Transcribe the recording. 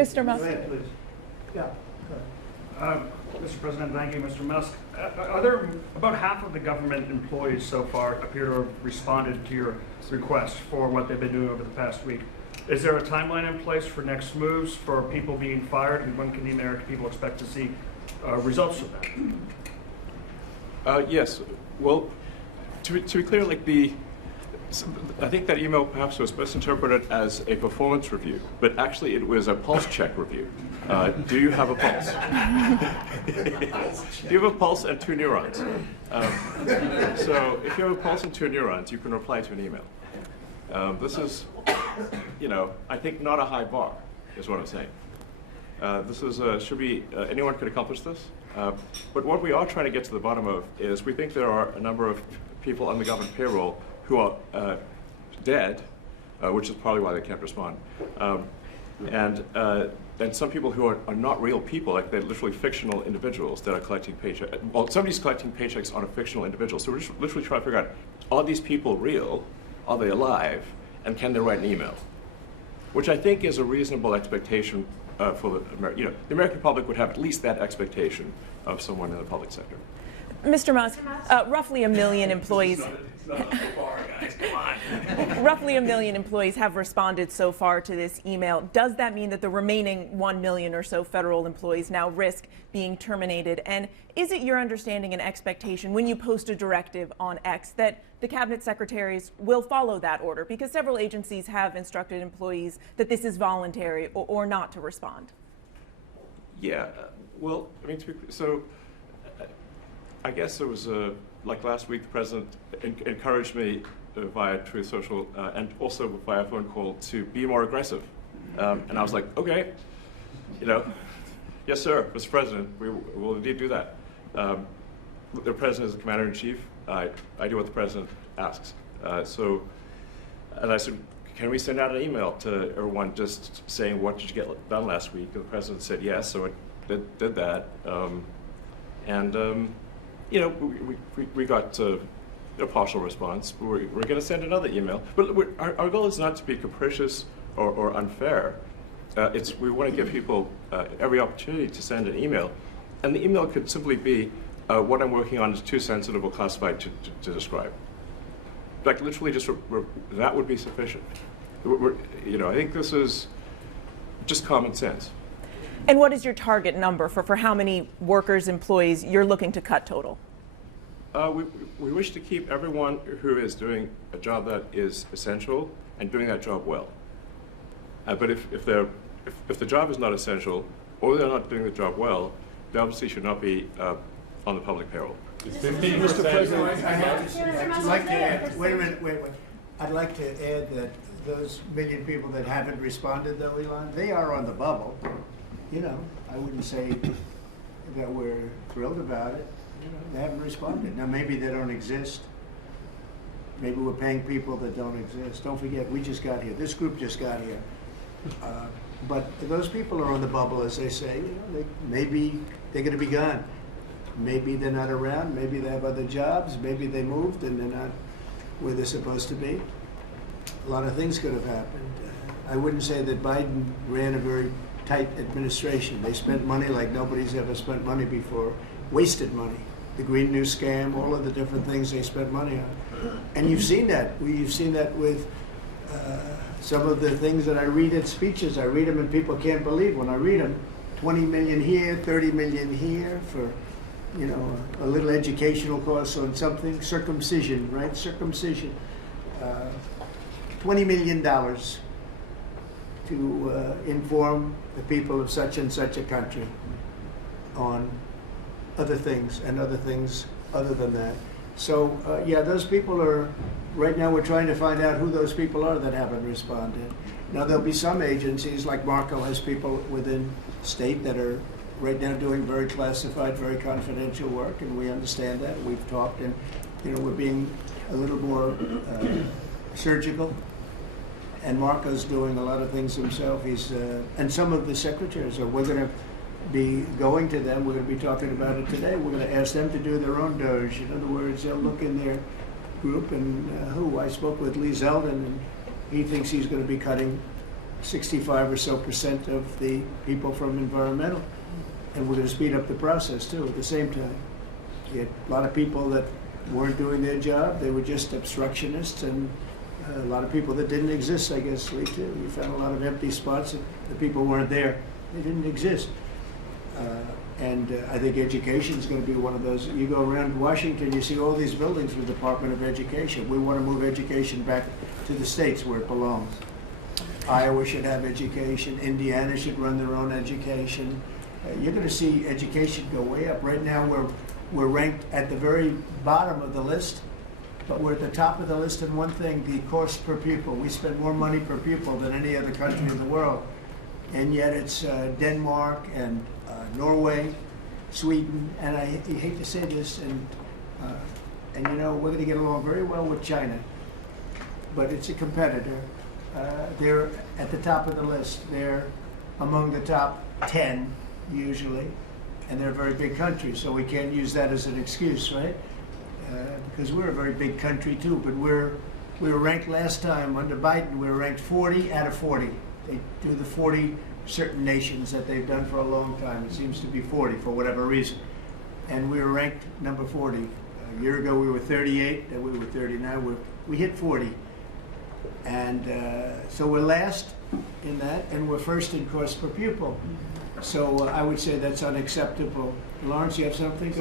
Mr. Musk. Go ahead, please. Yeah. Mr. President, thank you, Mr. Musk. Are there about half of the government employees so far appear to have responded to your request for what they've been doing over the past week? Is there a timeline in place for next moves for people being fired, and when can the American people expect to see results of that? Yes. Well, to be clear, I think that email perhaps was misinterpreted as a performance review, but actually it was a pulse check review. Do you have a pulse? Do you have a pulse and 2 neurons? So if you have a pulse and 2 neurons, you can reply to an email. This is, I think not a high bar, is what I'm saying. This is should be anyone could accomplish this. But what we are trying to get to the bottom of is we think there are a number of people on the government payroll who are dead, which is probably why they can't respond. And some people who are not real people, like they're literally fictional individuals that are collecting paychecks. Well, somebody's collecting paychecks on a fictional individual. So we're just literally trying to figure out, are these people real? Are they alive? And can they write an email? Which I think is a reasonable expectation for the American public would have at least that expectation of someone in the public sector. Mr. Musk, roughly 1 million employees. It's not a bar, guys. Come on. Roughly 1 million employees have responded so far to this email. Does that mean that the remaining 1 million or so federal employees now risk being terminated? And is it your understanding and expectation when you post a directive on X that the cabinet secretaries will follow that order? Because several agencies have instructed employees that this is voluntary or not to respond. Yeah. Well, I mean, I guess it was like last week, the president encouraged me via Truth Social and also via phone call to be more aggressive. And I was like, okay, yes, sir, Mr. President, we will indeed do that. The president is the commander-in-chief. I do what the president asks. And I said, can we send out an email to everyone just saying, what did you get done last week? And the president said yes, so it did that. We got a partial response. We're going to send another email. But our goal is not to be capricious or unfair. We want to give people every opportunity to send an email. And the email could simply be, what I'm working on is too sensitive or classified to describe. Like literally just, that would be sufficient. I think this is just common sense. And what is your target number for how many workers, employees you're looking to cut total? We wish to keep everyone who is doing a job that is essential and doing that job well. But if the job is not essential or they're not doing the job well, they obviously should not be on the public payroll. Mr. President, I'd like to add, wait a minute. I'd like to add that those million people that haven't responded, though, Elon, they are on the bubble. I wouldn't say that we're thrilled about it. They haven't responded. Now, maybe they don't exist. Maybe we're paying people that don't exist. Don't forget, we just got here. This group just got here. But those people are on the bubble, as they say. Maybe they're going to be gone. Maybe they're not around. Maybe they have other jobs. Maybe they moved and they're not where they're supposed to be. A lot of things could have happened. I wouldn't say that Biden ran a very tight administration. They spent money like nobody's ever spent money before, wasted money. The Green New Scam, all of the different things they spent money on. And you've seen that. You've seen that with some of the things that I read at speeches. I read them and people can't believe when I read them. 20 million here, 30 million here for, a little educational course on something. Circumcision, right? Circumcision. $20 million to inform the people of such and such a country on other things and other things other than that. So, those people are, right now we're trying to find out who those people are that haven't responded. Now, there'll be some agencies, like Marco has people within state that are right now doing very classified, very confidential work, and we understand that. We've talked, and we're being a little more surgical. And Marco's doing a lot of things himself. And some of the secretaries we're going to be going to them. We're going to be talking about it today. We're going to ask them to do their own doers. In other words, they'll look in their group and I spoke with Lee Zeldin, and he thinks he's going to be cutting 65 or so % of the people from environmental. And we're going to speed up the process too at the same time. You had a lot of people that weren't doing their job. They were just obstructionists, and a lot of people that didn't exist, I guess, Lee, too. You found a lot of empty spots and the people weren't there. They didn't exist. I think education is going to be one of those. You go around Washington, you see all these buildings for the Department of Education. We want to move education back to the states where it belongs. Iowa should have education. Indiana should run their own education. You're going to see education go way up. Right now, we're ranked at the very bottom of the list, but we're at the top of the list in one thing: the cost per pupil. We spend more money per pupil than any other country in the world, and yet it's Denmark and Norway, Sweden, and I hate to say this, and you know, we're going to get along very well with China, but it's a competitor. They're at the top of the list. They're among the top 10 usually, and they're a very big country, so we can't use that as an excuse, right? Because we're a very big country too, but we were ranked last time under Biden. We were ranked 40 out of 40. They do the 40 certain nations that they've done for a long time. It seems to be 40 for whatever reason. And we were ranked number 40. A year ago we were 38, then we were 39. We hit 40. And so we're last in that, and we're first in cost per pupil. So I would say that's unacceptable. Lawrence, you have something?